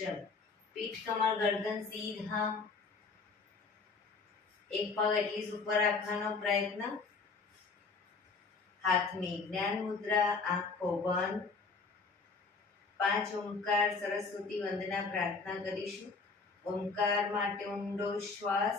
चलो, पीठ कमर गर्दन सीधा, एक पग एटलीस्ट ऊपर रखવાનો प्रयत्न, हाथ में ज्ञान मुद्रा, आंखों बंद। 5 ओंकार सरस्वती वंदना प्रार्थना करीशुं। ओंकार माटे ऊंडो श्वास,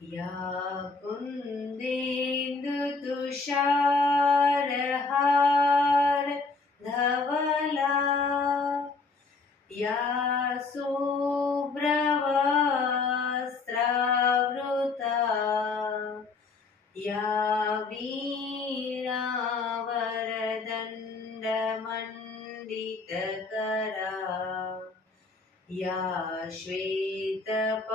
या कुन्देन्दु तुषारहार धवला, या शुभ्रवस्त्रावृता, या वीणावरदण्डमण्डितकरा, या श्वेतपद्मासना,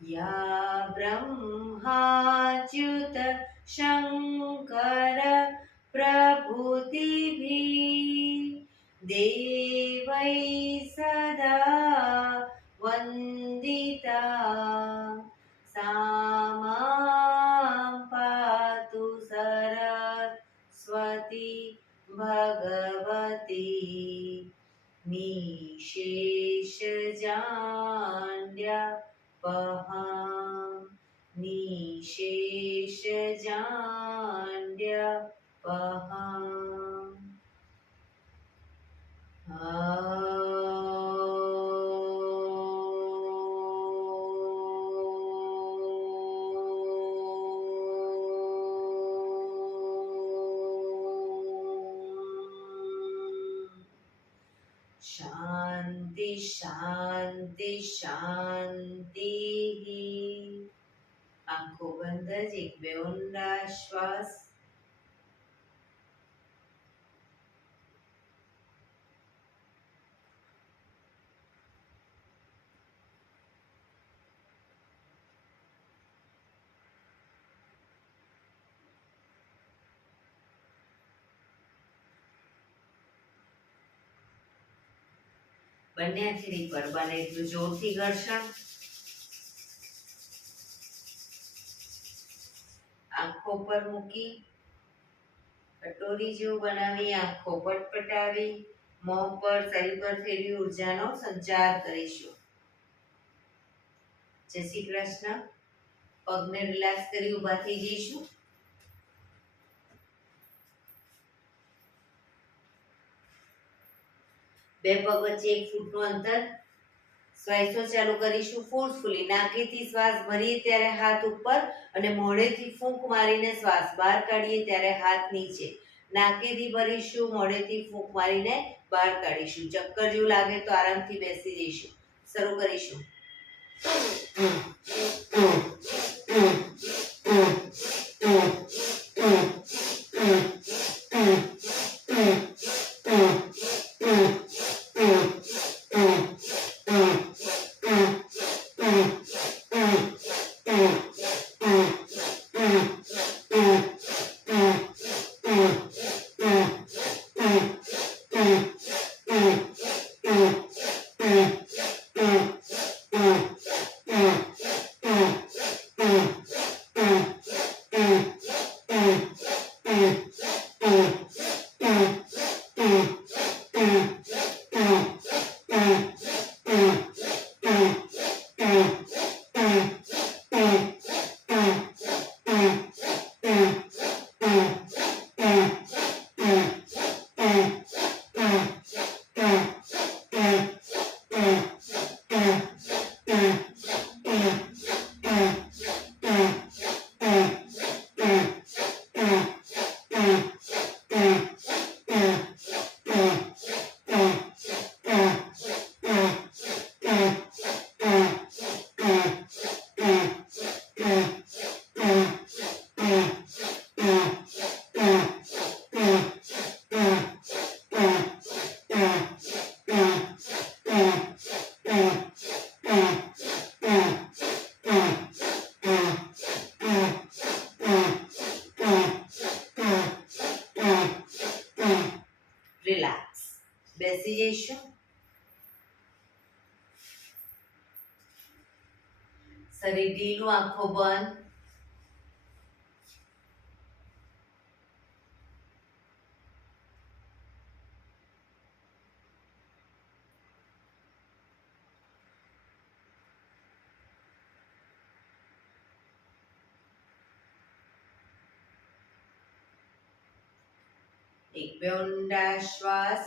या ब्रह्माच्युत शङ्कर प्रभृतिभिः देवैः सदा वन्दिता, सा मां पातु सरस्वती भगवती निशेषजाड्यापहा, निशेषजाड्यापहा। शांति शांति शांति। आंखों बंद, एक बे ऊंडा श्वास। બંને હાથેથી પર બને એટલું જોરથી ઘર્ષણ। આંખો પર મૂકી કટોરી જેવું બનાવી આંખો પટપટાવી મોં પર શરીર પર ફેરવી ઉર્જાનો સંચાર કરીશું। જય શ્રી કૃષ્ણ। પગને રિલેક્સ કરી ઊભા થઈ જઈશું। બે પગ વચ્ચે 1 ફૂટનું અંતર। શ્વાસો ચાલુ કરીશું ફોર્સફુલી। નાકેથી શ્વાસ ભરીએ ત્યારે હાથ ઉપર અને મોઢેથી ફૂંક મારીને શ્વાસ બહાર કાઢીએ ત્યારે હાથ નીચે। નાકેથી ભરીશું, મોઢેથી ફૂંક મારીને બહાર કાઢીશું। ચક્કર જેવું લાગે તો આરામથી બેસી જઈશું। શરૂ કરીશું। શરીર ઢીલું, આંખો બંધ. એક બે ઊંડા શ્વાસ.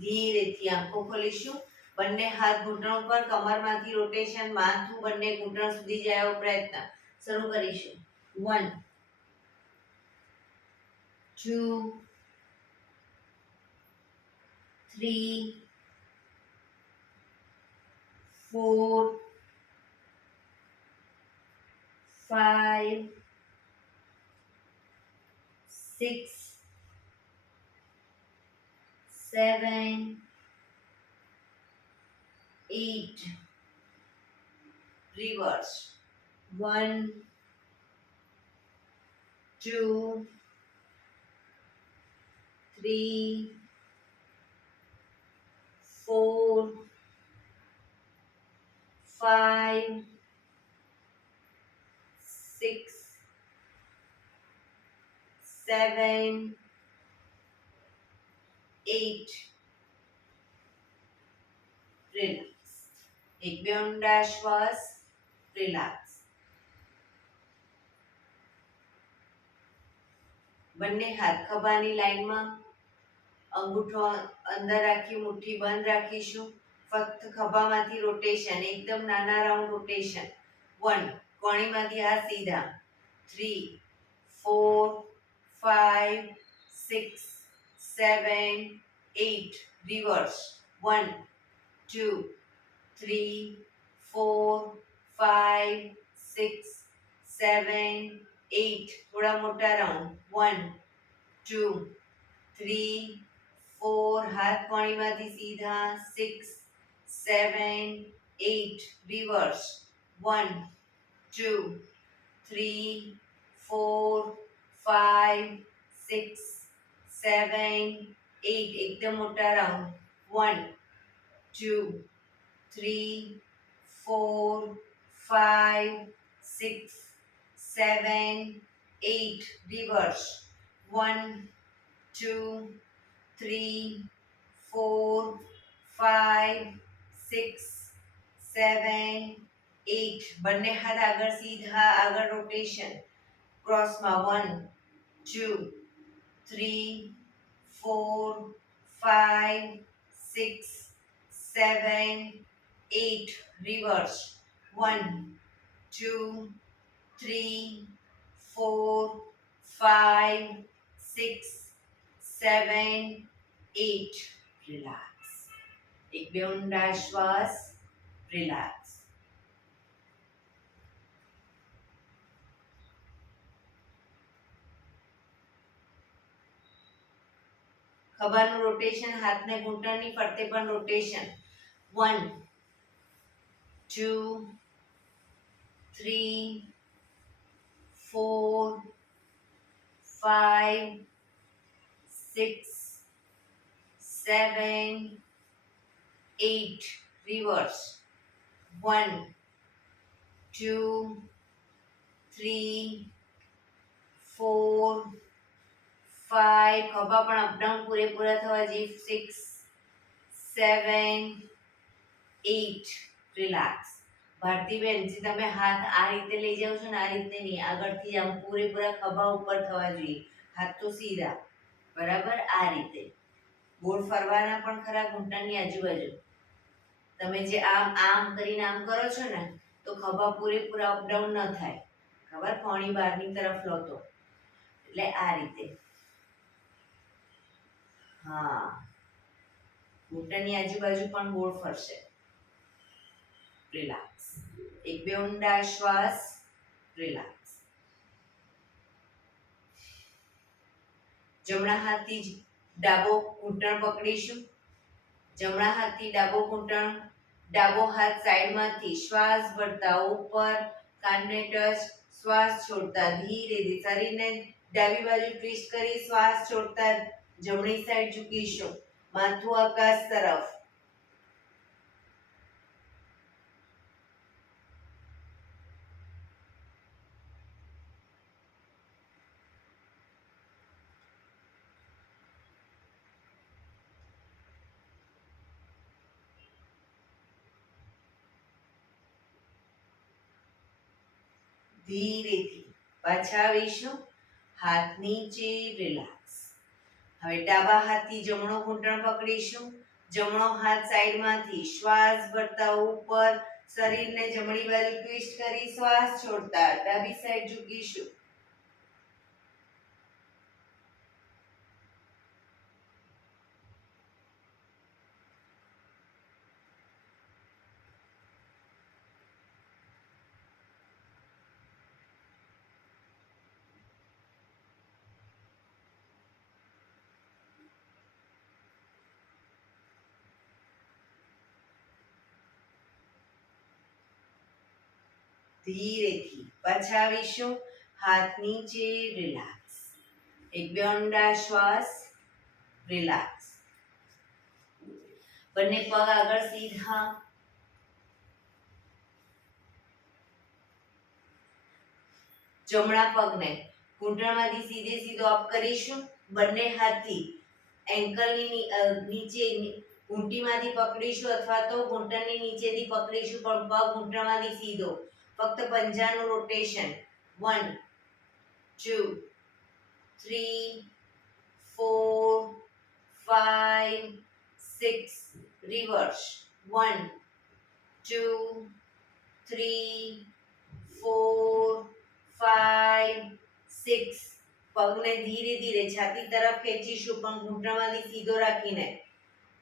ધીરેથી આંખો ખોલીશું. બંને હાથ ઘૂંટણ ઉપર, કમરમાંથી રોટેશન, માથું બંને ઘૂંટણ સુધી જાય એવો પ્રયત્ન. શરૂ કરીશું. 1 2 3 4 5 6 7 8. Reverse. 1 2 3 4 5 6 7 8. Relax. એક બે ઊંડા શ્વાસ. રિલેક્સ. બંને હાથ ખભાની લાઈનમાં, અંગૂઠો અંદર રાખી મુઠ્ઠી બંધ રાખીશું. ફક્ત ખભામાંથી રોટેશન, એકદમ નાના રાઉન્ડ રોટેશન. 1 કોણીમાંથી હાથ સીધા. 3 4 5 6 7 8. રિવર્સ. 1 2 3 4 5 6 7 8. થોડા મોટા રાઉન્ડ. 1 2 3 4. હાથ કોણીમાંથી સીધા. 6 7 8. રિવર્સ. 1 2 3 4 5 6 7 8. એકદમ મોટા રાઉન્ડ. 1 2 3 4 5 6 7 8. Reverse. 1 2 3 4 5 6 7 8. બંને હાથ આગળ સીધા, આગળ રોટેશન. ક્રોસમાં 1 2 3 4 5 6 7 8. Reverse. 1 2 3 4 5 6 7 8. Relax. એક બે ઊંડા શ્વાસ. રિલેક્સ. ખભાનું રોટેશન, હાથને ઘૂંટણની ફરતે પણ રોટેશન. 1 2 3 4 5 6 7 8. Reverse. 1 2 3 4 5. ખભા પણ અપડાઉન પૂરેપૂરા થવા જોઈએ. 6 7 8. રિલેક્સ. ભારતીબેન, જે તમે હાથ આ રીતે લઈ જાઓ છો ને, આ રીતે નહીં, આગળથી આમ પૂરેપૂરા ખભા ઉપર થવા જોઈએ. હાથ તો સીધા. બરાબર? આ રીતે ગોળ ફરવાના પણ ખરા ઘૂંટણની આજુબાજુ. તમે જે આમ આમ કરીને આમ કરો છો ને, તો ખભા પૂરેપૂરા અપડાઉન ન થાય. ખબર? કોણી બહારની તરફ લો તો. એટલે આ રીતે. હા, ઘૂંટણની આજુબાજુ પણ ગોળ ફરશે. રિલેક્સ. એક બે ઊંડા શ્વાસ, રિલેક્સ. જમણા હાથથી ડાબો ઘૂંટણ પકડીશું. જમણા હાથથી ડાબો ઘૂંટણ, ડાબો હાથ સાઈડમાંથી શ્વાસ ભરતા ઉપર, કાનને ટચ, શ્વાસ છોડતા ધીરે ધીરે શરીરને ડાબી બાજુ ટ્વિસ્ટ કરી શ્વાસ છોડતા જમણી સાઈડ ઝૂકીશું. માથું આકાશ તરફ. ધીરેથી પાછા આવીશું. હાથ નીચે, રિલેક્સ. હવે ડાબા હાથથી જમણો ઘૂંટણ પકડીશું. જમણો હાથ સાઈડમાંથી શ્વાસ ભરતા ઉપર, શરીરને જમણી બાજુ ટ્વિસ્ટ કરી શ્વાસ છોડતા ડાબી સાઈડ ઝૂકીશું. ધીરેથી પાછા આવીશું. હાથ નીચે, રિલેક્સ. એક બે ઊંડા શ્વાસ, રિલેક્સ. બંને પગ આગળ સીધા. જમણા પગને ઘૂંટણમાંથી સીધે સીધો અપ કરીશું. બંને હાથથી એન્કલની નીચે ઘૂંટીમાંથી પકડીશું અથવા તો ઘૂંટણની નીચેથી પકડીશું, પણ પગ ઘૂંટણમાંથી સીધો. ફક્ત પંજાનું રોટેશન. 1 2 3 4 5 6, રિવર્સ. 1 2 3 4 5 6. પગને ધીરે ધીરે છાતી તરફ ખેંચીશું, પણ ઘૂંટણમાંથી સીધો રાખીને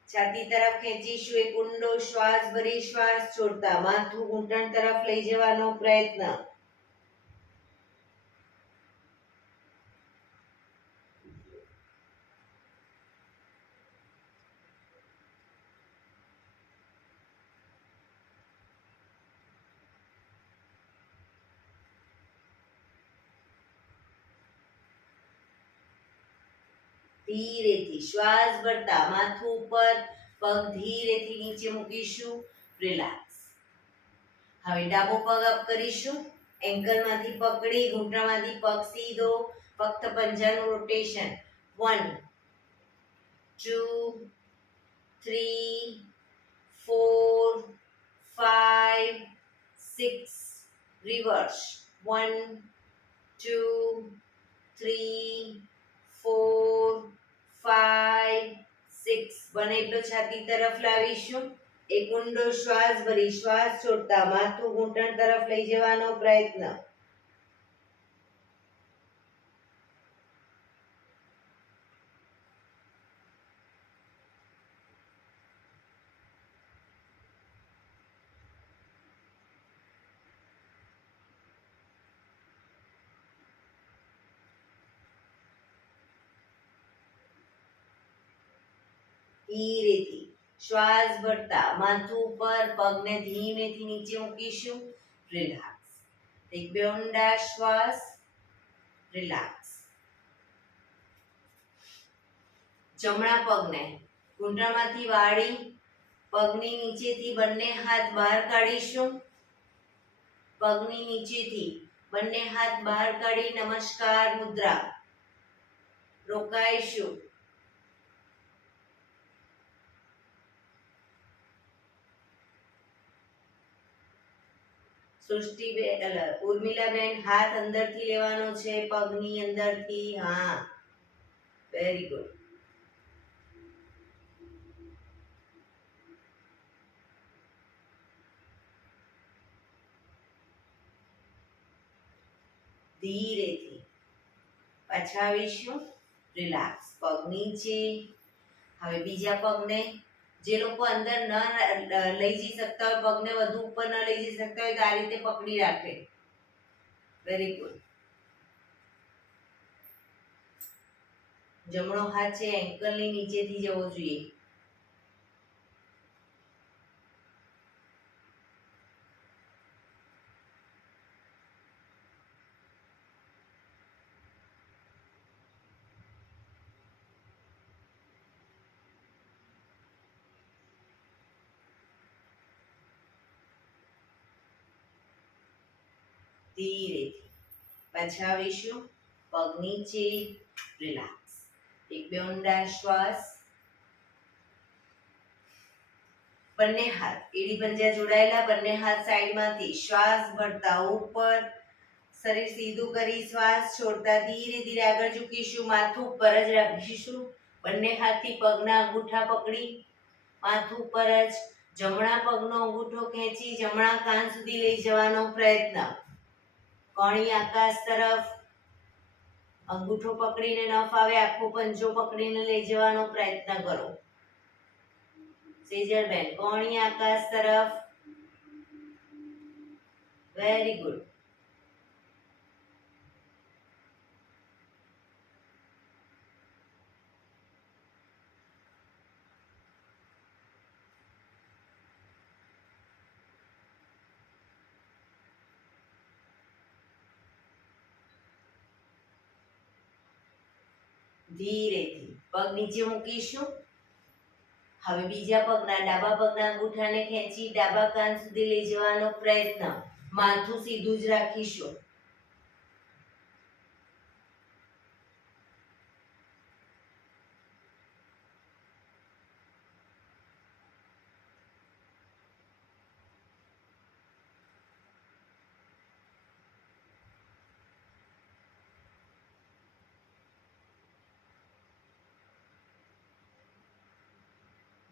છાતી તરફ ખેંચીશું. એક ઊંડો શ્વાસ ભરી શ્વાસ છોડતા માથું ઘૂંટણ તરફ લઈ જવાનો પ્રયત્ન. ધીરેથી શ્વાસ ભરતા માથું ઉપર, પગ ધીરેથી નીચે મૂકીશું. રિલેક્સ. હવે ડાબો પગ અપ કરીશું. એન્કલમાંથી પકડી ઘૂંટણમાંથી પગ સીધો. ફક્ત પંજાનું રોટેશન. 1 2 3 4 5 6, રિવર્સ. 1 2 3 4 5 6. બને એટલો છાતી તરફ લાવીશું. એક ઊંડો શ્વાસ ભરી શ્વાસ છોડતા માથું ઘૂંટણ તરફ લઈ જવાનો પ્રયત્ન. ધીરેથી શ્વાસ ભરતા માથું ઉપર, પગને ધીમેથી નીચે મૂકીશું. રિલેક્સ. એક બે ઊંડા શ્વાસ, રિલેક્સ. જમણા પગને ઘૂંટણમાંથી વાળી પગની નીચેથી બંને હાથ બહાર કાઢીશું. પગની નીચેથી બંને હાથ બહાર કાઢી નમસ્કાર મુદ્રા. રોકાઈશું. ઉર્મિલાબેન, હાથ અંદરથી લેવાનો છે, પગની અંદરથી. હા, વેરી ગુડ. ધીરેથી પાછા આવીશું. રિલેક્સ. પગ નીચે. હવે બીજા પગને જે લોકો અંદર ન લઈ જઈ શકતા હોય, પગને વધુ ઉપર ન લઈ જઈ શકતા હોય તો આ રીતે પકડી રાખે. Very good. જમણો હાથ છે એન્કલની નીચેથી જવો જોઈએ. ધીરેથી પાછા આવીશું. પગ નીચે, રિલેક્સ. એક બે ઊંડા શ્વાસ. બંને હાથ એડી પંજા જોડાયેલા, બંને હાથ સાઈડમાંથી શ્વાસ ભરતા ઉપર, શરીર સીધું કરી શ્વાસ છોડતા ધીરે ધીરે આગળ ઝૂકીશું. માથું ઉપર જ રાખીશું. બંને હાથથી પગના અંગૂઠા પકડી માથું ઉપર જ. જમણા પગનો અંગૂઠો ખેંચી જમણા કાન સુધી લઈ જવાનો પ્રયત્ન. કોણી આકાશ તરફ. અંગૂઠો પકડીને ન ફાવે આખો પંજો પકડીને લઈ જવાનો પ્રયત્ન કરો. સેજલબેન, કોણી આકાશ તરફ. Very good. ધીરેથી પગ નીચે મૂકીશું. હવે બીજા પગના ડાબા પગના અંગૂઠાને ખેંચી ડાબા કાન સુધી લઈ જવાનો પ્રયત્ન. માથું સીધું જ રાખીશું.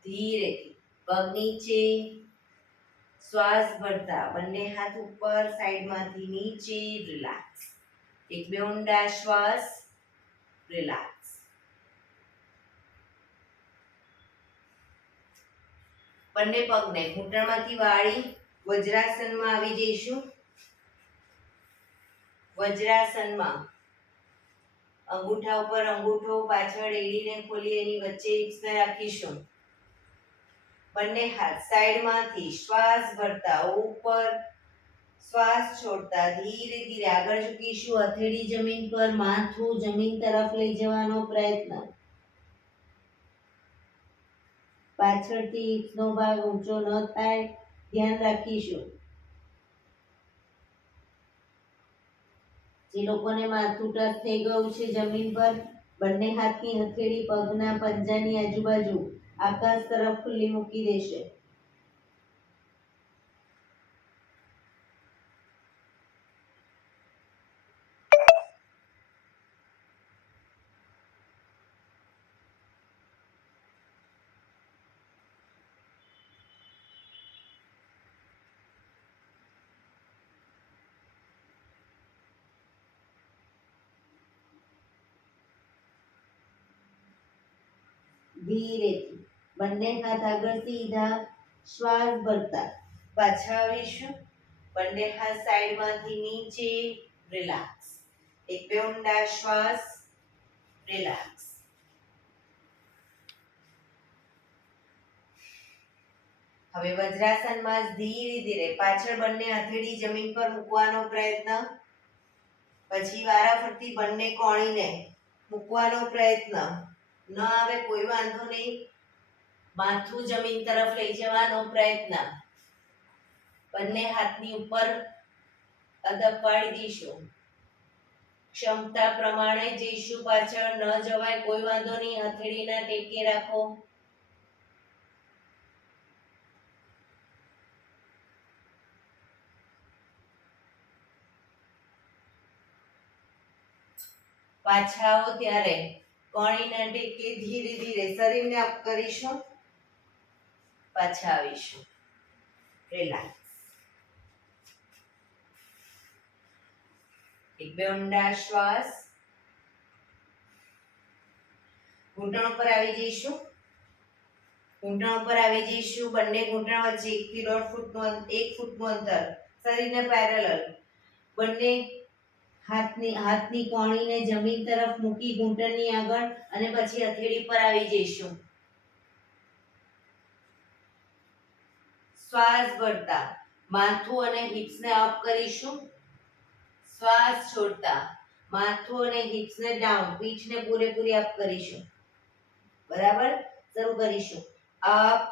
ધીરેથી પગ નીચે, શ્વાસ ભરતા બંને હાથ ઉપર, સાઈડમાંથી નીચે, રિલેક્સ. એક બે ઊંડા શ્વાસ, રિલેક્સ. બંને પગને ઘૂંટણમાંથી વાળી વજ્રાસનમાં આવી જઈશું. વજ્રાસનમાં અંગૂઠા ઉપર અંગૂઠો, પાછળ એડીને ખોલી એની વચ્ચે હિપ્સને રાખીશું. બંને હાથ સાઈડમાંથી શ્વાસ ભરતા ઉપર, શ્વાસ છોડતા ધીરે ધીરે આગળ ઝૂકીશું. હથેળી જમીન પર, માથું જમીન તરફ લઈ જવાનો પ્રયત્ન. પાછળથી હિપ્સનો ભાગ ઊંચો ન થાય ધ્યાન રાખીશું. જે લોકોને માથું ટચ થઈ ગયું છે જમીન પર, બંને હાથની હથેળી પગના પંજાની આજુબાજુ આકાશ તરફ ખુલ્લી મૂકી દેશે. ધીરેથી બંને હાથ આગળ સીધા, શ્વાસ ભરતા પાછા આવીશું. બંને હાથ સાઈડમાંથી નીચે, રિલેક્સ. એક બે ઊંડા શ્વાસ, રિલેક્સ. હવે વજ્રાસનમાં ધીરે ધીરે પાછળ બંને હથેળી જમીન પર મૂકવાનો પ્રયત્ન. પછી વારાફરતી બંને કોણીને મૂકવાનો પ્રયત્ન. ન આવે કોઈ વાંધો નહીં. માથું જમીન તરફ લઈ જવાનો પ્રયત્ન. બંને હાથની ઉપર અદબ પાડી દઈશું. ક્ષમતા પ્રમાણે જઈશું. પાછળ ન જવાય કોઈ વાંધો નહીં. હથેળીના ટેકે રાખો. પાછા આવો ત્યારે કોણીના ટેકે ધીરે ધીરે શરીરને અપ કરીશું. પાછા આવીશું. રિલેક્સ. એક બે ઊંડા શ્વાસ. ઘૂંટણ પર આવી જઈશું. ઘૂંટણ ઉપર આવી જઈશું. બંને ઘૂંટણ વચ્ચે 1 થી 1.5 ફૂટનું અંતર, શરીરને પેરેલલ. બંને હાથની કોણીને જમીન તરફ મૂકી ઘૂંટણની આગળ અને પછી હથેળી પર આવી જઈશું. શ્વાસ ભરતા માથું અને હિપ્સને અપ કરીશું. શ્વાસ છોડતા માથું અને હિપ્સને ડાઉન, પીઠને પૂરેપૂરી અપ કરીશું. બરાબર, શરૂ કરીશું. Up,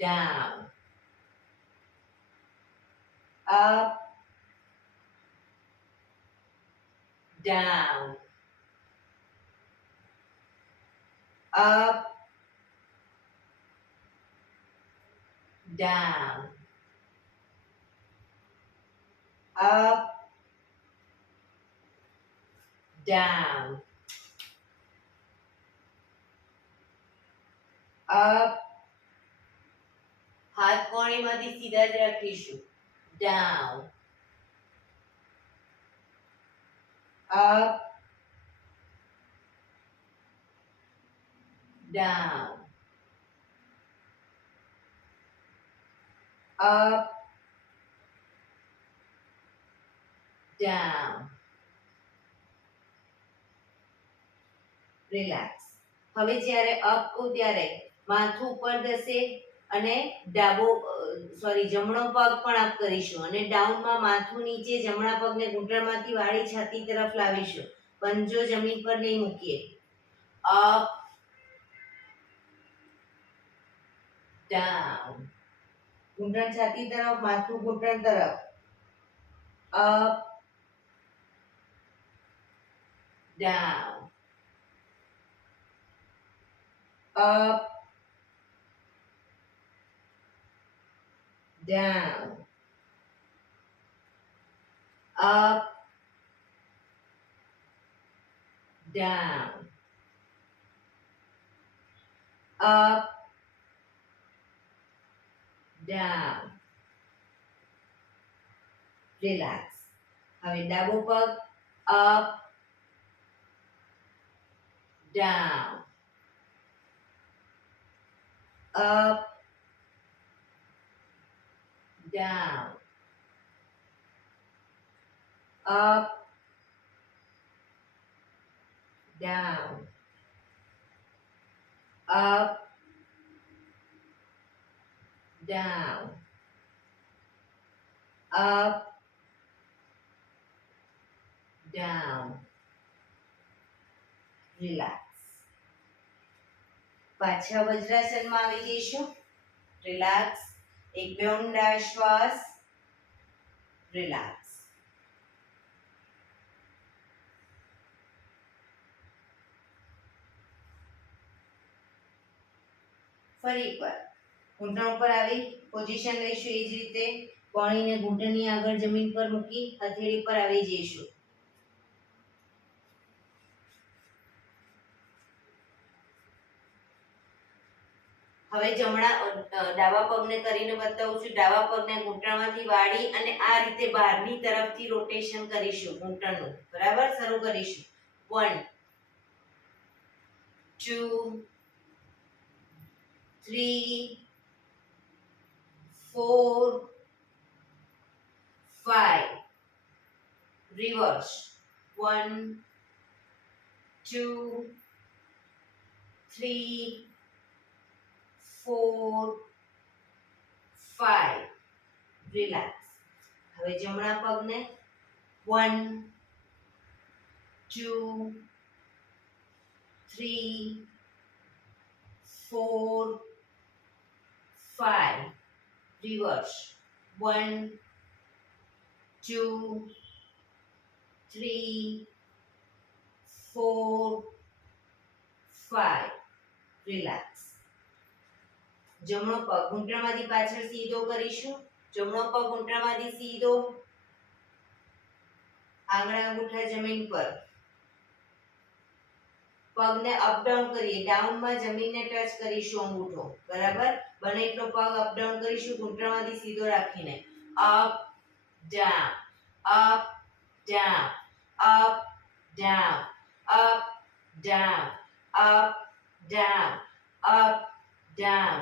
down, up, down, up, down, up, down, up. હાથ કોણીમાંથી સીધા જ રાખીશું. down, up, down, up, down. Relax. હવે જ્યારે અપ કહું ત્યારે માથું ઉપર જશે અને જમણો પગ પણ અપ કરીશું અને ડાઉનમાં માથું નીચે, જમણા પગને ઘૂંટણમાંથી વાળી છાતી તરફ લાવીશું. પંજો જમીન પર નહીં મૂકીએ. અપ, ડાઉન, ઘૂંટણ છાતી તરફ, માથું ઘૂંટણ તરફ. Up, down, up, down, up, down, up, down. Relax. હવે ડાબો પગ up, down, up, down, up, down, up, down, up, down. Relax. પાછા વજ્રાસનમાં આવી જઈશું. રિલેક્સ. એક બે ઊંડા શ્વાસ. રિલેક્સ. ફરી એકવાર ઘૂંટણ ઉપર આવી પોઝિશન લઈશું. એ જ રીતે કોણીને ઘૂંટણની આગળ જમીન પર મૂકી હથેળી પર આવી જઈશું. હવે ડાબા પગને કરીને બતાવું છું. ડાબા પગને ઘૂંટણમાંથી વાળી અને આ રીતે બહારની તરફથી રોટેશન કરીશું ઘૂંટણનું. બરાબર, શરૂ કરીશું. 1 2 3 4 5. રિવર્સ. 1 2 3 4 5. રિલેક્સ. હવે જમણા પગને 1 2 3 4 5. રિવર્સ. 1 2 3 4 5. રિલેક્સ. જમણો પગ ઘૂંટણમાંથી પાછળ સીધો કરીશું. જમણો પગ ઘૂંટણમાંથી સીધો, આંગળા અંગૂઠા જમીન પર. પગને અપ ડાઉન કરીએ. ડાઉનમાં જમીનને ટચ કરીશું અંગૂઠો. બરાબર, બને એટલો પગ અપ ડાઉન કરીશું ઘૂંટણમાંથી સીધો રાખીને. Up down, up down, up down, up down, up down, up, down,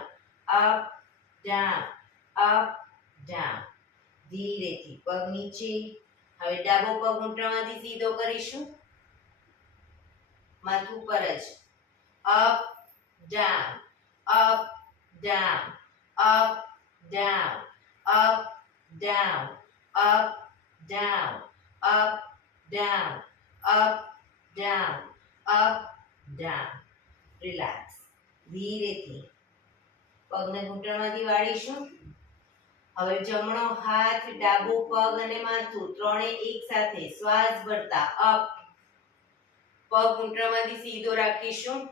up, down, up, down. ધીરેથી પગ નીચે. હવે ડાબો પગ ઘૂંટણમાંથી સીધો કરીશું, માથું પર જ. up, down, up, down, up, down, up, down, up, down, up, down, up, down, up, down. Relax. ધીરેથી પગને ઘૂંટણમાંથી વાળીશું. હવે જમણો હાથ, ડાબો પગ અને માથું ત્રણે એક સાથે શ્વાસ ભરતા અપ. પગ ઘૂંટણમાંથી સીધો રાખીશું.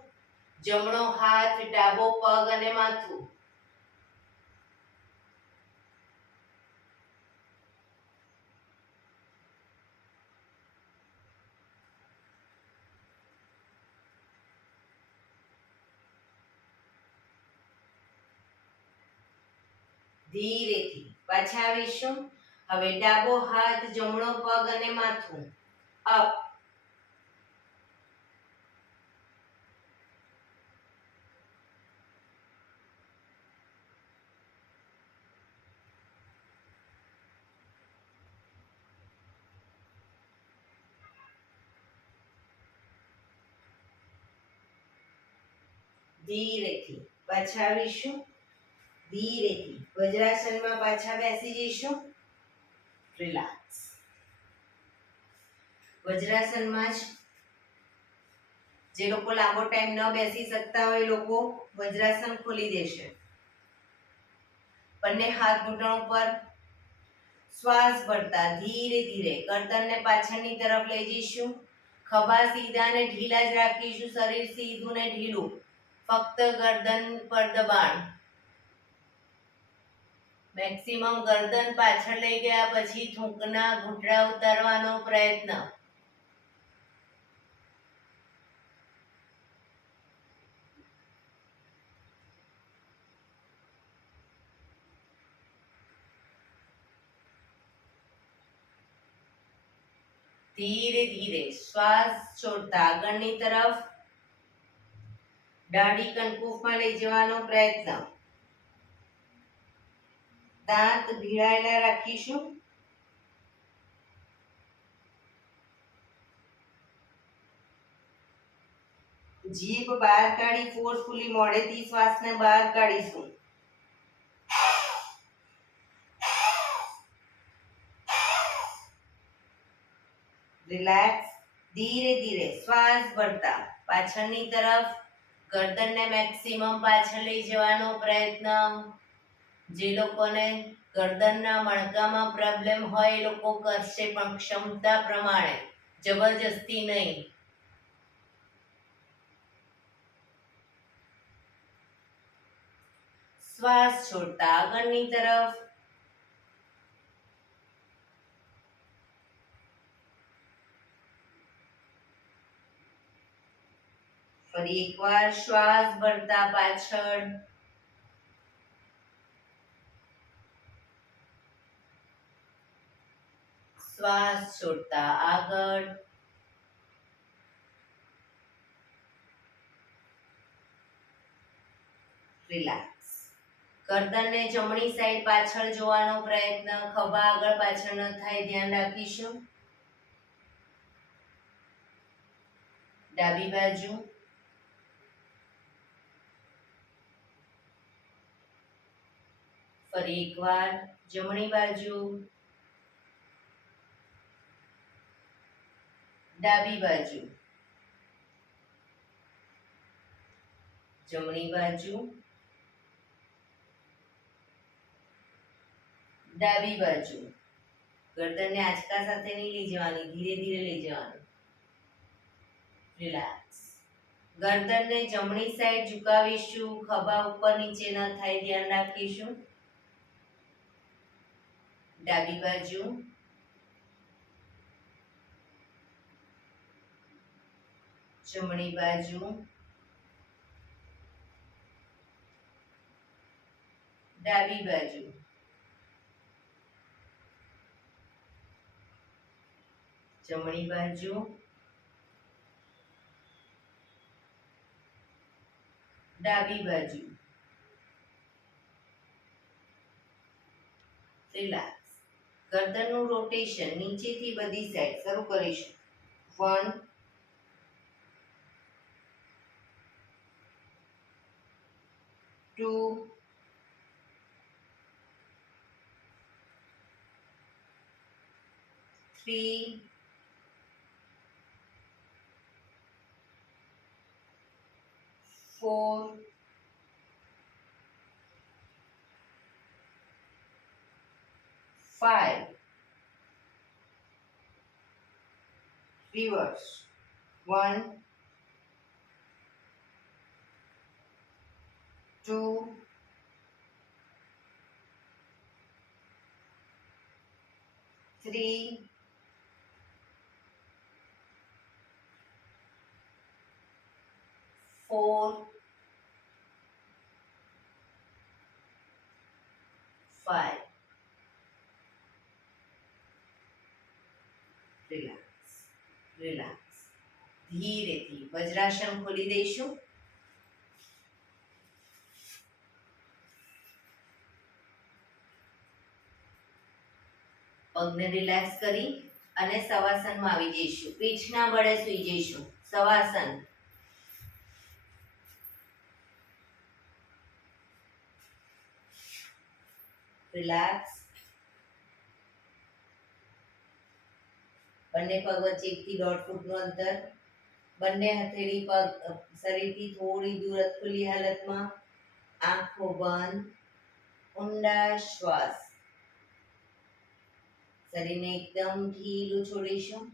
જમણો હાથ, ડાબો પગ અને માથું. ધીરેથી પાછા આવીશું. હવે ડાબો હાથ, જમણો પગ અને માથું અપ. ધીરેથી પાછા આવીશું. ધીરેથી વજ્રાસનમાં પાછા બેસી જઈશું. રિલેક્સ. વજ્રાસનમાં જ જે લોકો લાંબો ટાઈમ ન બેસી શકતા હોય એ લોકો વજ્રાસન ખોલી દેશે. બંને હાથ ઘૂંટણો પર શ્વાસ ભરતા ધીરે ધીરે ગરદનને પાછળની તરફ લઈ જઈશું. ખભા સીધા ને ઢીલા જ રાખીશું. શરીર સીધું ને ઢીલું. ફક્ત ગરદન પર દબાણ. મેક્સિમમ ગરદન પાછળ લઈ ગયા પછી થૂંકના ઘૂંટડા ઉતારવાનો પ્રયત્ન. ધીરે ધીરે શ્વાસ છોડતા આગળની તરફ દાઢી કંકુફમાં લઈ જવાનો પ્રયત્ન. દાંત ભીડાયેલા રાખીશું. જીભ બહાર કાઢી ફોર્સફુલી મોઢેથી શ્વાસને બહાર કાઢીશું. રિલેક્સ. ધીરે ધીરે શ્વાસ ભરતા પાછળની તરફ ગરદનને મેક્સિમમ પાછળ લઈ જવાનો પ્રયત્ન. જે લોકોને ગરદનના મણકામાં પ્રોબ્લેમ હોય એ લોકો કરશે, પણ ક્ષમતા પ્રમાણે, જબરજસ્તી નહીં. શ્વાસ છોડતા આગળની તરફ. ફરી એકવાર શ્વાસ ભરતા પાછળ. શ્વાસ છોડતા આગળ. રિલેક્સ. ગરદનને જમણી સાઈડ પાછળ જોવાનો પ્રયત્ન. ખભા આગળ પાછળ ન થાય ધ્યાન રાખીશું. ડાબી બાજુ. ફરી એકવાર જમણી બાજુ. ડાબી બાજુ. જમણી બાજુ. ડાબી બાજુ. ગરદનને આંચકા સાથે નહીં લઈ જવાની, ધીરે ધીરે લઈ જવાનું. રિલેક્સ. ગરદનને જમણી સાઈડ ઝુકાવીશું. ખભા ઉપર નીચે ન થાય ધ્યાન રાખીશું. ડાબી બાજુ. જમણી બાજુ. ડાબી બાજુ. જમણી બાજુ. ડાબી બાજુ, રિલેક્સ. ગરદનનું રોટેશન નીચેથી બધી સાઈડ શરૂ કરીશું. 1 2 3 4 5 reverse 1 2 3 4 5 રિલેક્સ રિલેક્સ. ધીરેથી વજ્રાસન ખોલી દઈશું. પગને રિલેક્સ કરી અને શવાસનમાં આવી જઈશું. પીઠના બળે સૂઈ જઈશું. શવાસન. રિલેક્સ. બંને પગ વચ્ચે 1 થી 1.5 ફૂટનું અંતર. બંને હથેળી પગ શરીરથી થોડી દૂર ખુલ્લી હાલતમાં. આંખો બંધ. ઊંડા શ્વાસ. શરીરને એકદમ ઢીલું છોડીશું.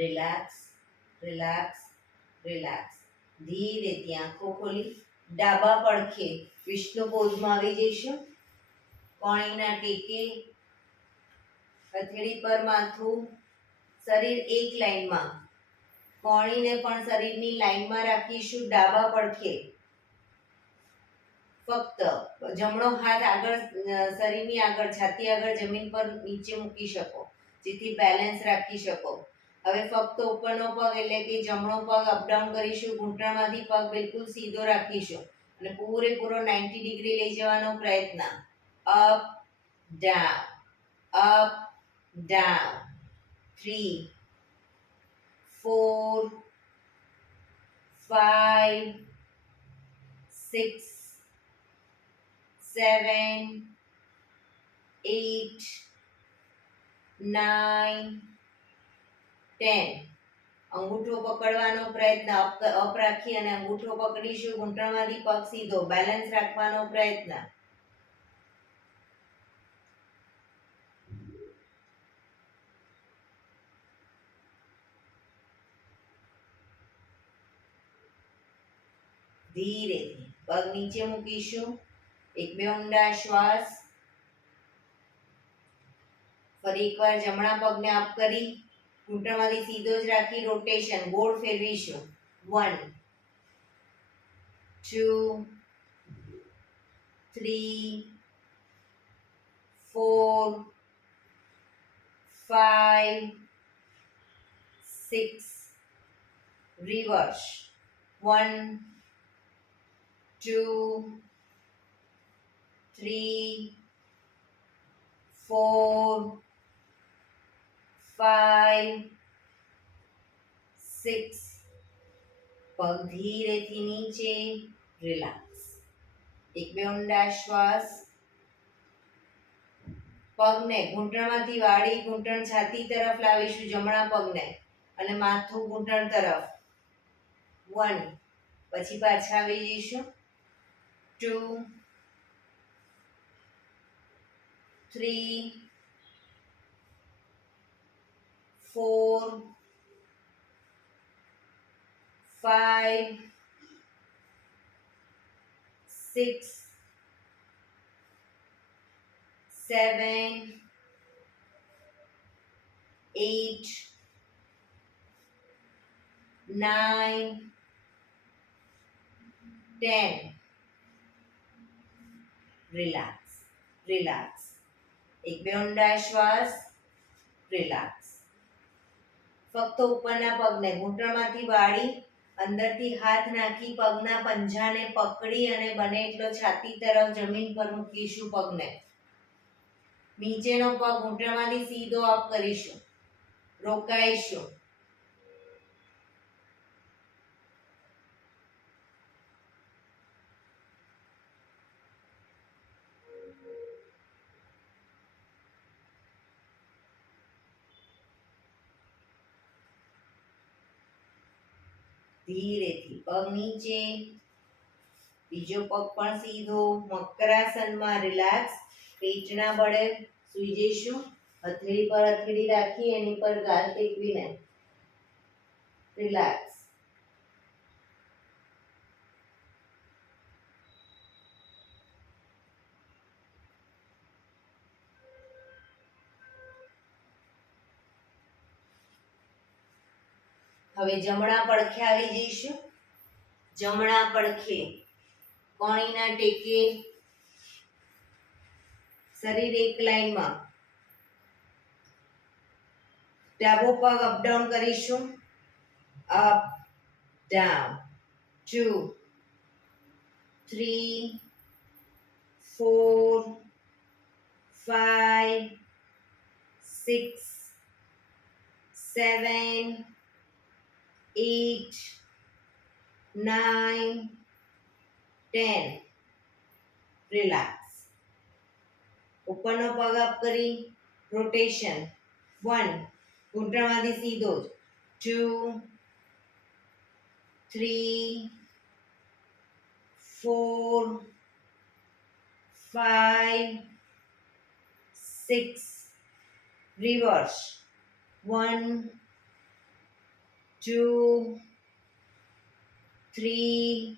Relax relax relax. ધીરેથી આંખો ખોલી ડાબા પડખે વિષ્ણુ પોઝમાં આવી જઈશું. કોણીના ટેકે, હથેળી પર માથું, શરીર એક લાઈનમાં. કોણીને પણ શરીરની લાઈનમાં રાખીશું. ડાબા પડખે ફક્ત જમણો હાથ આગળ શરીરની આગળ છાતી આગળ જમીન પર નીચે મૂકી શકો જેથી બેલેન્સ રાખી શકો. હવે ફક્ત ઉપરનો પગ એટલે કે જમણો પગ અપડાઉન કરીશું. ઘૂંટણમાંથી પગ બિલકુલ સીધો રાખીશું અને પૂરેપૂરો 90 ડિગ્રી લઈ જવાનો પ્રયત્ન. Up down up down. 3 4 5 6 7 8 9 10. અંગૂઠો પકડવાનો પ્રયત્ન. અપ રાખી અને અંગૂઠો પકડીશું. ઘૂંટણમાંથી પગ સીધો બેલેન્સ રાખવાનો પ્રયત્ન. ધીરેથી પગ નીચે મૂકીશું. 1-2 ઊંડા શ્વાસ. ફરી એકવાર જમણા પગને અપ કરી ઘૂંટણમાંથી સીધો જ રાખી રોટેશન ગોળ ફેરવીશું. 1 2 3 4 5 6 રિવર્સ. 1 2 3 4 5 6. પગ ધીરેથી નીચે. રિલેક્સ. 1-2 ઊંડા શ્વાસ. પગને ઘૂંટણમાંથી વાળી ઘૂંટણ છાતી તરફ લાવીશું. જમણા પગને અને માથું ઘૂંટણ તરફ. 1 પછી પાછા આવી જઈશું. 2 3, 4, 5, 6, 7, 8, 9, 10. Relax, relax. એક બે ઊંડા શ્વાસ. રિલેક્સ. ફક્ત ઉપરના પગને ઘૂંટણમાંથી વાળી અંદરથી હાથ નાખી પગના પંજાને પકડી અને બને એટલો છાતી તરફ જમીન પર મૂકીશું પગને. નીચેનો પગ ઘૂંટણમાંથી સીધો અપ કરીશું. રોકાઈશું. ધીરેથી પગ નીચે. બીજો પગ પણ સીધો. મકરાસનમાં રિલેક્સ. પેટના બળે સૂઈ જઈશું. હથેળી પર હથેળી રાખી એની પર ગાલ ટેકવીને રિલેક્સ. હવે જમણા પડખે આવી જઈશું. જમણા પડખે કોણીના ટેકે શરીર એક લાઈનમાં. ડાબો પગ અપડાઉન કરીશું. Up down. 2, 3, 4, 5, 6, 7, 8, 9, 10. રિલેક્સ. ઉપરનો પગ અપ કરી રોટેશન. 1, ઘૂંટણમાંથી સીધો જ. 2, 3, 4, 5, 6. રિવર્સ. 1, 2, 3,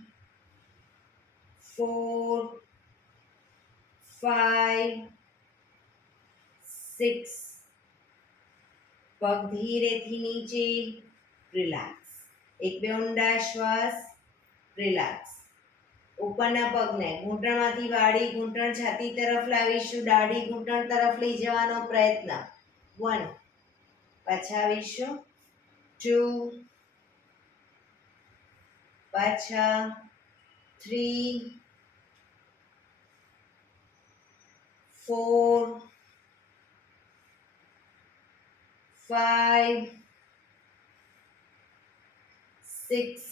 4, 5, 6. પગ ધીરેથી નીચે. રિલેક્સ. એક બે ઊંડા શ્વાસ. રિલેક્સ. ઉપરના પગને ઘૂંટણમાંથી વાળી ઘૂંટણ છાતી તરફ લાવીશું. દાઢી ઘૂંટણ તરફ લઈ જવાનો પ્રયત્ન. 1, પાછા આવીશું. 2, પાછા. 3, 4, 5, 6,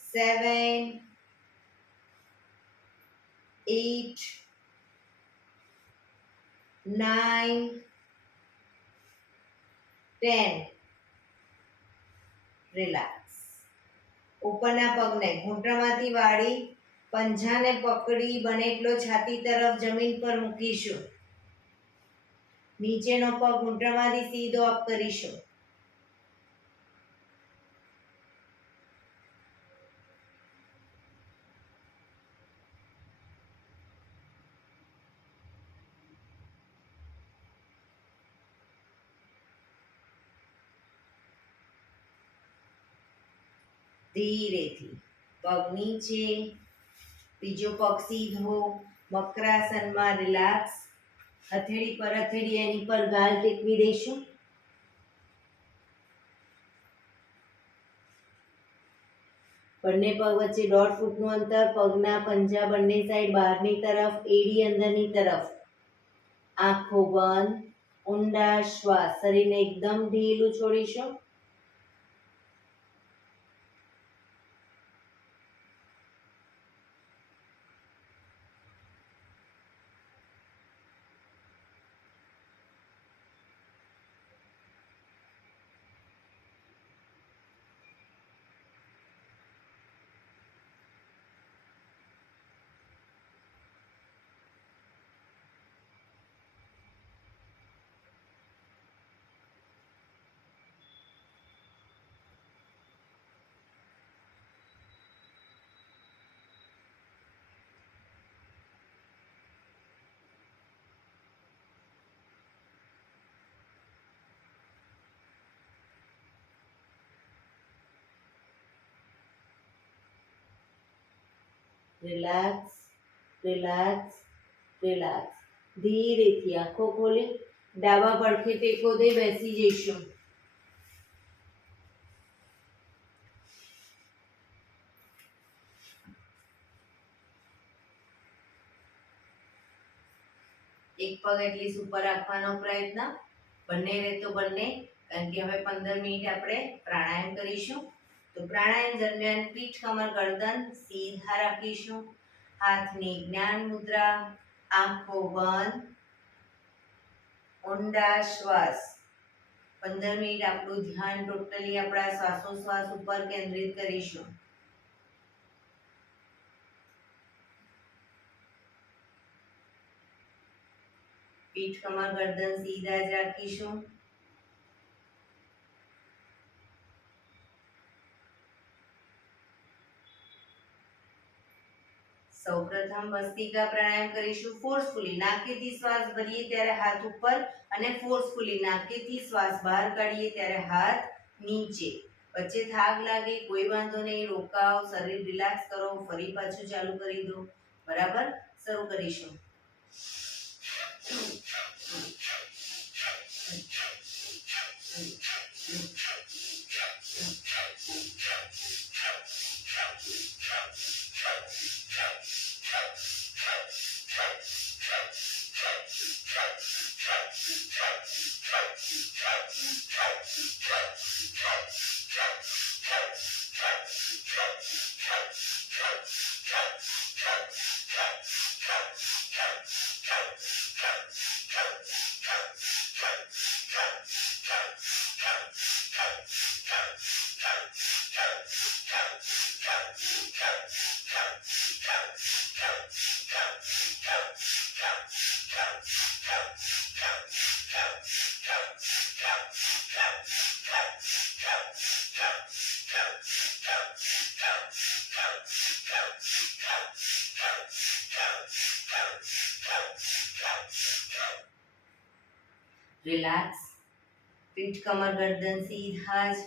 7, 8, 9, 10. રિલેક્સ. ઉપરના પગને ઘૂંટણમાંથી વાળી પંજાને પકડી બને એટલો છાતી તરફ જમીન પર મૂકીશું. નીચેનો પગ ઘૂંટણમાંથી સીધો અપ કરીશું. ધીરેથી પગ નીચે. બીજો પગ સીધો. મકરાસનમાં રિલેક્સ. હથેળી પર હથેળી એની પર ગાલ ટેકવી દઈશું. બંને પગ વચ્ચે 1.5 ફૂટનું અંતર. પગના પંજા બંને સાઈડ બહારની તરફ. એડી અંદરની તરફ. આંખો બંધ. ઊંડા શ્વાસ. શરીરને એકદમ ઢીલું છોડીશું. Relax, relax, relax. ધીરેથી આંખો ખોલી ડાબા પડખે ટેકો દઈ બેસી જઈશું. એક પગ એટલીસ્ટ ઉપર રાખવાનો પ્રયત્ન, બંને રહે તો બંને, કારણ કે હવે 15 મિનિટ આપણે પ્રાણાયામ કરીશું. તો પ્રાણાયામ દરમિયાન પીઠ, કમર, ગરદન સીધા રાખીશું. હાથની જ્ઞાન મુદ્રા, આંખો બંધ, ઊંડા શ્વાસ. 15 મિનિટ આપણું ધ્યાન ટોટલી આપણા શ્વાસોશ્વાસ ઉપર કેન્દ્રિત કરીશું. પીઠ, કમર, ગરદન સીધા જ રાખીશું. સૌપ્રથમ ભસ્ત્રિકા પ્રાણાયામ કરીશું ફોર્સફુલી. નાકેથી શ્વાસ ભરીએ ત્યારે હાથ ઉપર અને ફોર્સફુલી નાકેથી શ્વાસ બહાર કાઢીએ ત્યારે હાથ નીચે. વચ્ચે થાક લાગે કોઈ વાંધો નહીં, રોકાઓ, શરીર રિલેક્સ કરો, ફરી પાછું ચાલુ કરી દો. બરાબર, શરૂ કરીશું. રિલેક્સ. પીઠ, કમર, ગરદન સીધા જ.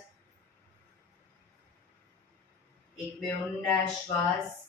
એક બે ઊંડા શ્વાસ.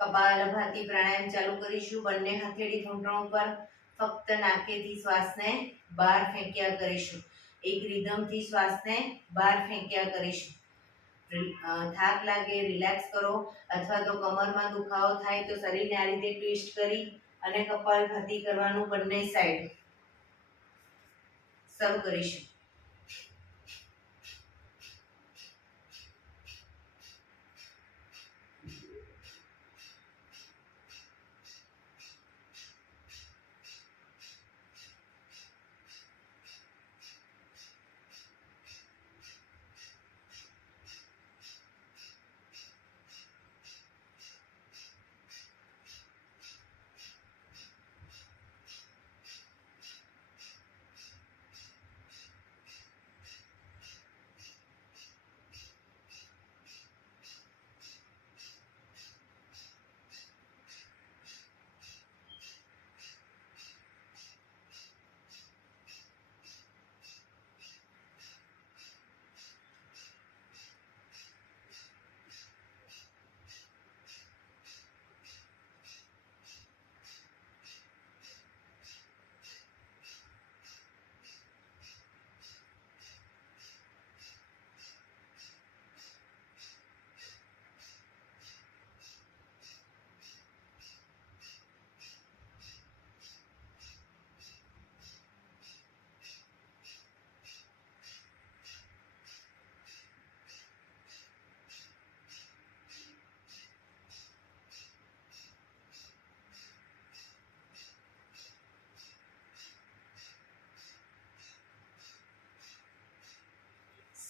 કપાલભાતિ પ્રાણાયામ ચાલુ કરીશું. બંને હથેળી ઘૂંટણ ઉપર, ફક્ત નાકેથી શ્વાસને બહાર ફેંક્યા કરીશું. એક રિધમથી શ્વાસને બહાર ફેંક્યા કરીશું. થાક લાગે રિલેક્સ કરો, અથવા તો કમરમાં દુખાવો થાય તો શરીરને આ રીતે ટ્વિસ્ટ કરી અને કપાલભાતિ કરવાનું બંને સાઈડ. શરૂ કરીશું.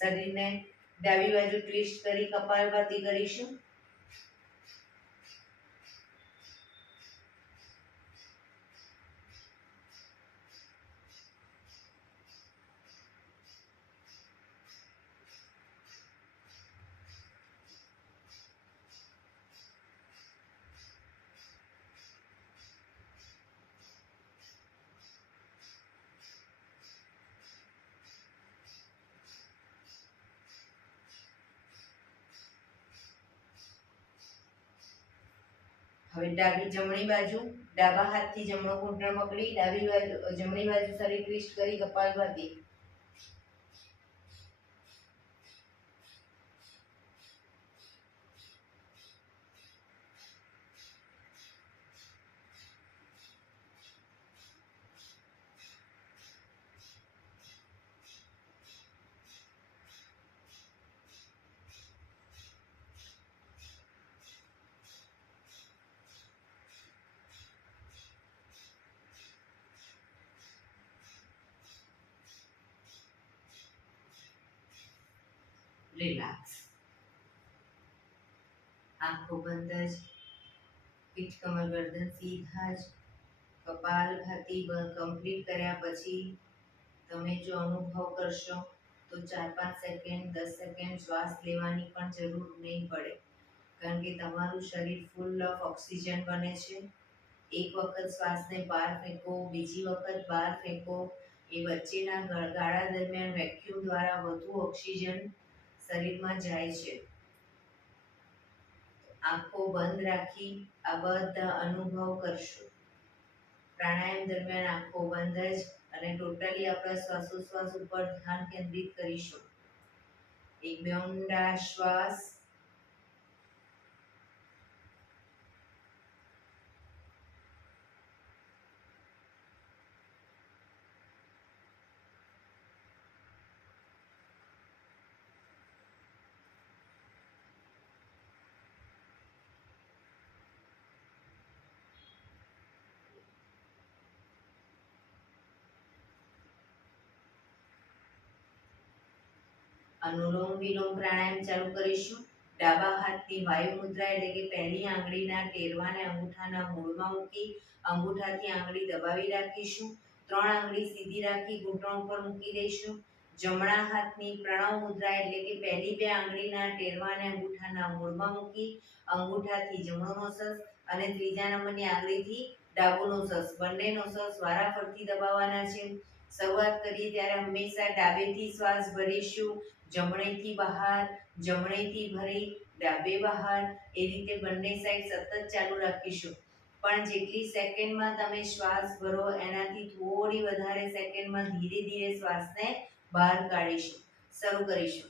શરીરને ડાબી બાજુ ટ્વિસ્ટ કરી કપાલભાતિ કરીશું. હવે જમણી બાજુ ડાબા હાથથી જમણો ઘૂંટણ પકડી જમણી બાજુ શરીર ટ્વિસ્ટ કરી કપાલભાતિ. રિલેક્સ. આંખો બંધ જ, પીઠ કમર ગરદન સીધા જ. કપાલભાતિ કમ્પ્લીટ કર્યા પછી તમે જો અનુભવ કરશો તો 4-5 સેકન્ડ 10 સેકન્ડ શ્વાસ લેવાની પણ જરૂર નહીં પડે, કારણ કે તમારું શરીર ફૂલ ઓફ ઓક્સિજન બને છે. એક વખત શ્વાસને બહાર ફેંકો, બીજી વખત બહાર ફેંકો. એ વચ્ચેના ગાળા દરમિયાન વેક્યુમ દ્વારા વધુ ઓક્સિજન શરીરમાં જાય છે. આંખો બંધ રાખી આ બધા અનુભવ કરશો. પ્રાણાયામ દરમિયાન આંખો બંધ જ અને ટોટલી આપણા શ્વાસોશ્વાસ ઉપર ધ્યાન કેન્દ્રિત કરીશું. એક બે ઊંડા શ્વાસ. અનુલોમ વિલોમ પ્રાણાયામ ચાલુ કરીશું. ડાબા હાથની વાયુ મુદ્રા એટલે કે પહેલી આંગળીના ટેરવાને અંગૂઠાના મૂળમાં મૂકી અંગૂઠાથી આંગળી દબાવી રાખીશું. 3 આંગળી સીધી રાખી ઘૂંટણ ઉપર મૂકી દઈશું. જમણા હાથની પ્રણવ મુદ્રા એટલે કે પહેલી 2 આંગળીના ટેરવાને અંગૂઠાના મૂળમાં મૂકી અંગૂઠાથી જમણો નોસસ અને ત્રીજા નંબરની આંગળીથી ડાબો નોસસ, બંને નોસસ વારાફરતી દબાવવાના છે. શરૂઆત કરીએ ત્યારે હંમેશા ડાબેથી શ્વાસ ભરીશું, જમણેથી બહાર, જમણેથી ભરી ડાબે બહાર. એ રીતે બંને સાઈડ સતત ચાલુ રાખીશું. પણ જેટલી સેકન્ડમાં તમે શ્વાસ ભરો એનાથી થોડી વધારે સેકન્ડમાં ધીરે ધીરે શ્વાસને બહાર કાઢીશું. શરૂ કરીશું.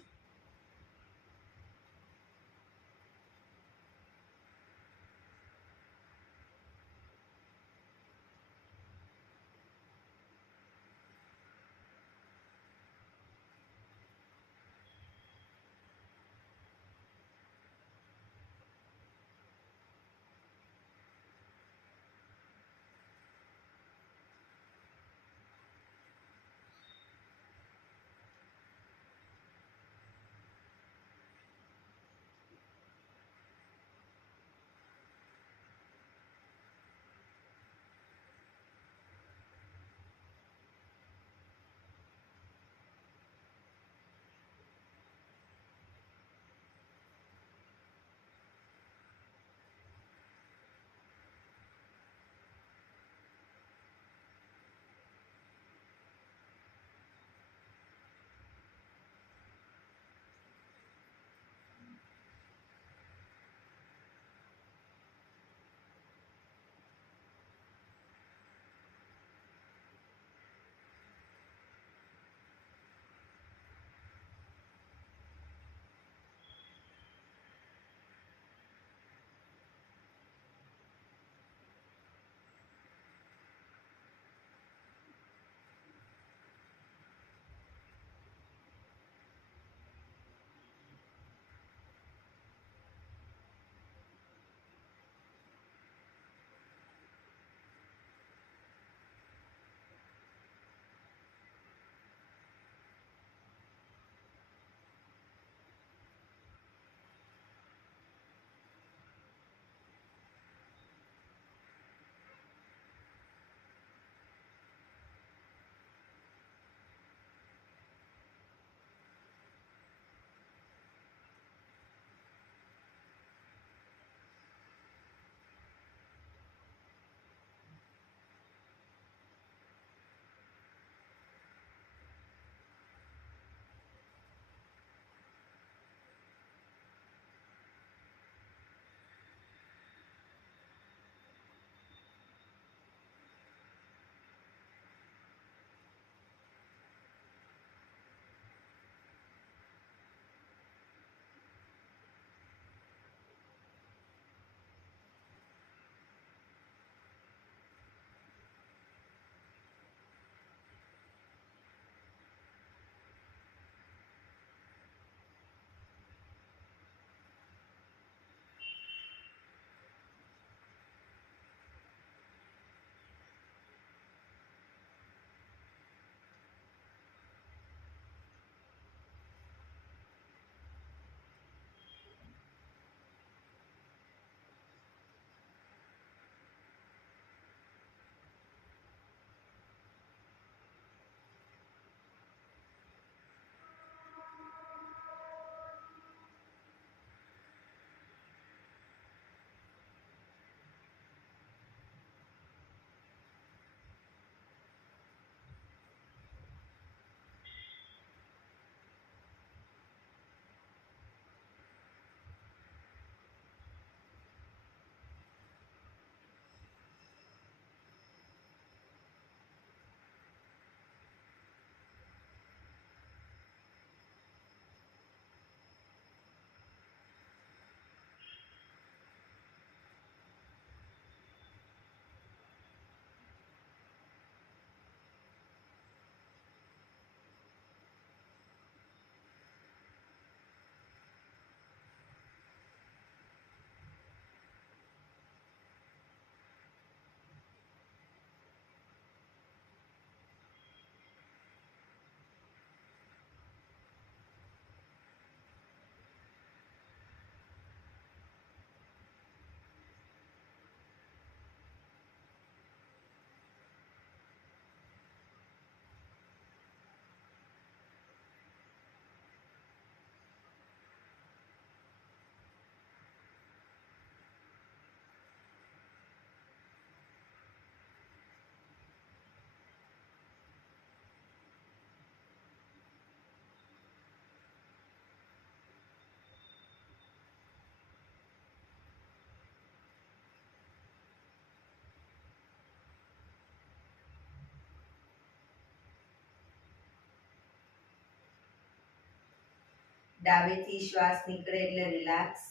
ડાબેથી શ્વાસ નીકળે એટલે રિલેક્સ.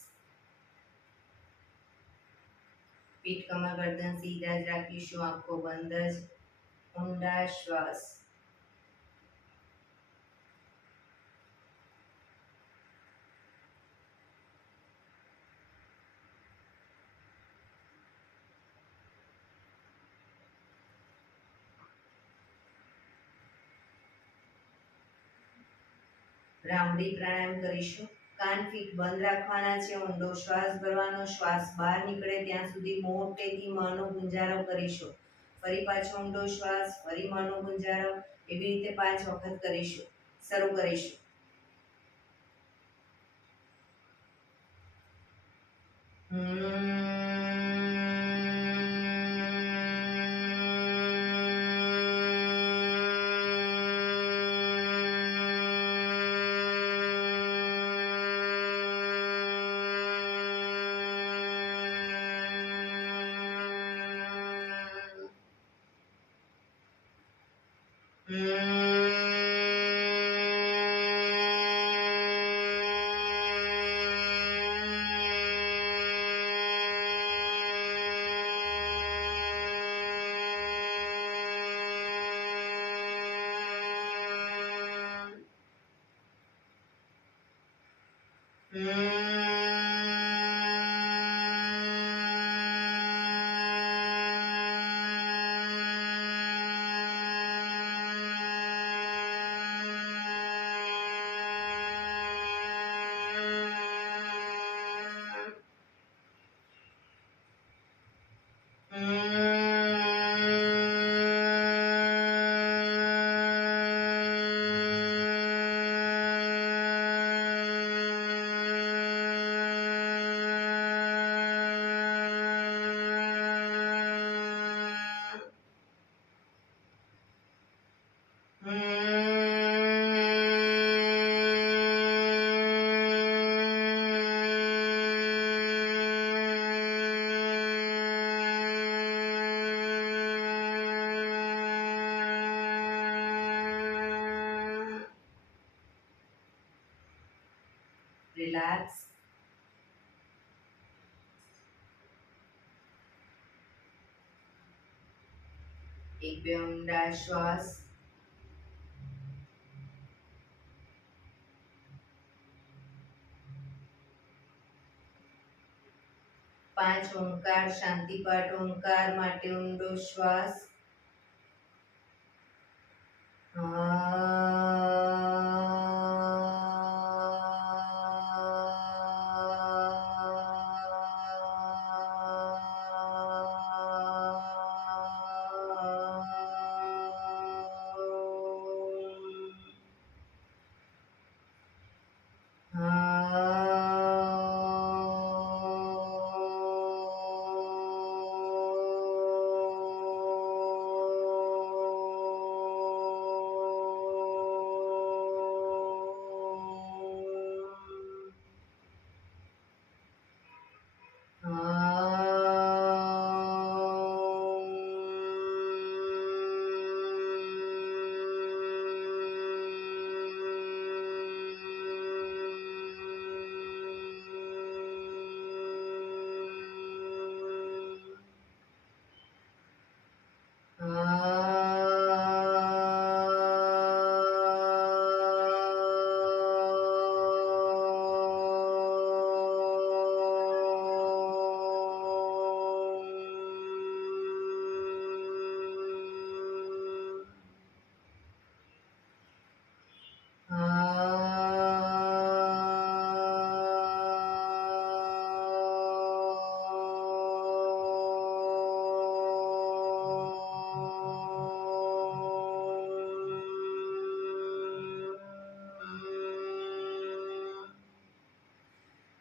પીઠ કમર ગરદન સીધા જ રાખીશું, આંખો બંધ જ. ઊંડા શ્વાસ. ભ્રામરી પ્રાણાયામ કરીશું. કાન ફીટ બંધ રાખવાના છે, ઊંડો શ્વાસ ભરવાનો, શ્વાસ બહાર નીકળે ત્યાં સુધી મોટેથી મોંનો ગુંજારો કરીશું. ફરી પાછો ઊંડો શ્વાસ, ફરી મોંનો ગુંજારો, એવી રીતે 5 વખત કરીશું. શરૂ કરીશું. રિલેક્સ. એક બે ઊંડા શ્વાસ. પાંચ ઓંકાર શાંતિપાઠ ઓંકાર માટે ઊંડો શ્વાસ.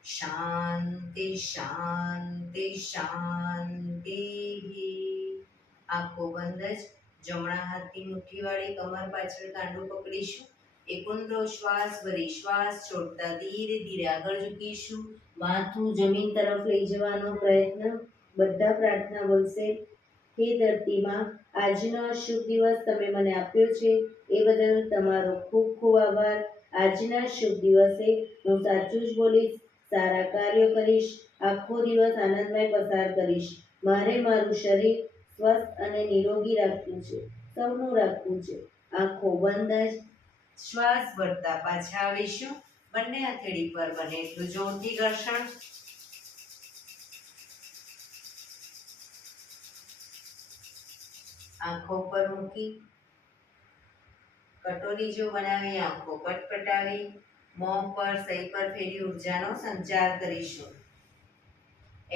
શાંતિ શાંતિ શાંતિ. આંખો બંધ જ. જમણા હાથની મુઠ્ઠીવાળી કમર પાછળ કાંડું પકડીશું. એક ઊંડો શ્વાસ ભરી શ્વાસ છોડતા ધીરે ધીરે આગળ ઝૂકીશું. માથું જમીન તરફ લઈ જવાનો પ્રયત્ન. બધા પ્રાર્થના બોલશે. હે ધરતીમાં, આજનો આ શુભ દિવસ તમે મને આપ્યો છે એ બદલ તમારો ખૂબ ખૂબ આભાર. આજના શુભ દિવસે હું સાચું જ બોલીશ, સારા કાર્યો કરીશ, આખો દિવસ આનંદમય પસાર કરીશ. મારે મારું શરીર સ્વસ્થ અને નિરોગી રાખવું છે, સૌનું રાખવું છે. આંખો બંધ જ શ્વાસ ભરતા પાછા આવીશું. બંને હથેળી પર બને એટલું જોરથી ઘર્ષણ. આંખો પર મૂકી કટોરી જો બનાવી આંખો પટપટાવી મોં પર સહી પર ફેરી ઉર્જાનો સંચાર કરીશું.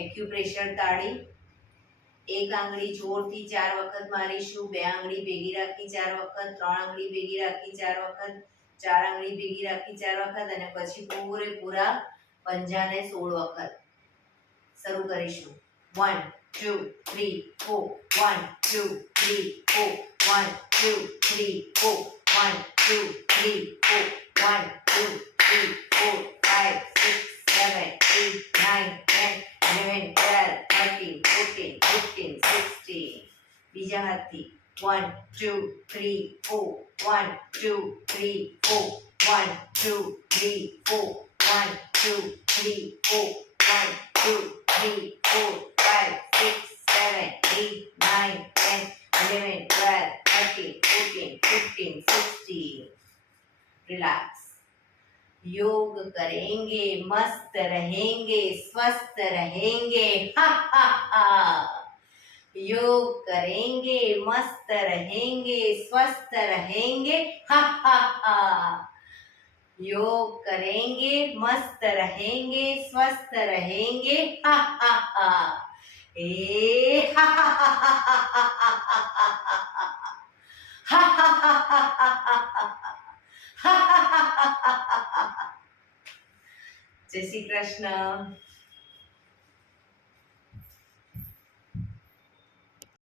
એક્યુપ્રેશર તાળી. એક આંગળી જોરથી 4 વખત મારીશું. 2 આંગળી ભેગી રાખી 4 વખત, 3 આંગળી ભેગી રાખી 4 વખત, 4 આંગળી ભેગી રાખી 4 વખત અને પછી પૂરેપૂરા પંજાને 16 વખત. શરૂ કરીશું. 1 2 3 4 1 2 3 4 1 2 3 4 1 2 3 4 1 2 3 4 5 6 7 8 9 10 11 12 13 14 15 16. બીજા હાથથી 1 2 3 4 1 2 3 4 1 2 3 4 1 2 3 4 1 2 3 4 5 6 7 8 9 10 11 12 13 14 15 16. रिलैक्स. योग करेंगे मस्त रहेंगे स्वस्थ रहेंगे. हा हा हा. योग करेंगे मस्त रहेंगे स्वस्थ रहेंगे. हा हा हा. योग करेंगे मस्त रहेंगे स्वस्थ रहेंगे. हा हा हा. ए हा हा हा हा हा हा हा हा. જય શ્રી કૃષ્ણ.